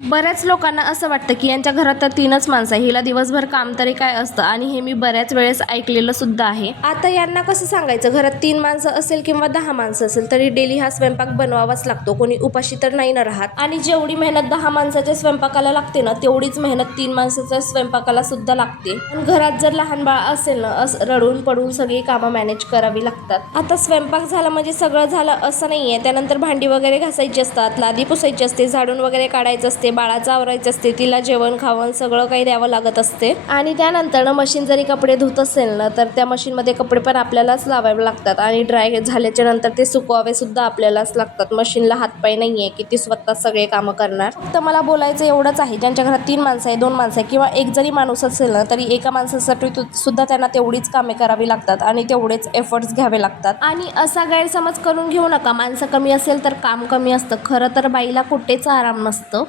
बऱ्याच लोकांना असं वाटतं की यांच्या घरात तर 3च माणसं आहे, हिला दिवसभर काम तरी काय असतं, आणि हे मी बऱ्याच वेळेस ऐकलेलं सुद्धा आहे. आता यांना कसं सांगायचं, घरात 3 माणसं असेल किंवा 10 माणसं असेल तरी डेली हा स्वयंपाक बनवावाच लागतो. कोणी उपाशी तर नाही ना राहत. आणि जेवढी मेहनत 10 माणसाच्या स्वयंपाकाला लागते ना, तेवढीच मेहनत 3 माणसाच्या स्वयंपाकाला सुद्धा लागते. पण घरात जर लहान बाळ असेल ना, रडून पडून सगळी कामं मॅनेज करावी लागतात. आता स्वयंपाक झाला म्हणजे सगळं झालं असं नाहीये. त्यानंतर भांडी वगैरे घासायची असतात, लादी पुसायची असते, झाडून वगैरे काढायचं असते, बाळाचं आवरायचं असते, तिला जेवण खावण सगळं काही द्यावं लागत असते. आणि त्यानंतर मशीन जरी कपडे धुत असेल ना, तर त्या मशीनमध्ये कपडे पण आपल्यालाच लावावे लागतात, आणि ड्राय झाल्याच्या नंतर ते सुकवावे सुद्धा आपल्यालाच लागतात. मशीनला हातपाय नाहीये की ती स्वतः सगळे कामं करणार. फक्त मला बोलायचं एवढंच आहे, ज्यांच्या घरात 3 माणसं आहे, 2 माणसं आहे किंवा एक जरी माणूस असेल ना, तरी एका माणसासाठी सुद्धा त्यांना तेवढीच कामे करावी लागतात आणि तेवढेच एफर्ट्स घ्यावे लागतात. आणि असा गैरसमज करून घेऊ नका, माणसं कमी असेल तर काम कमी असतं. खरं तर बाईला कुठेच आराम नसतं.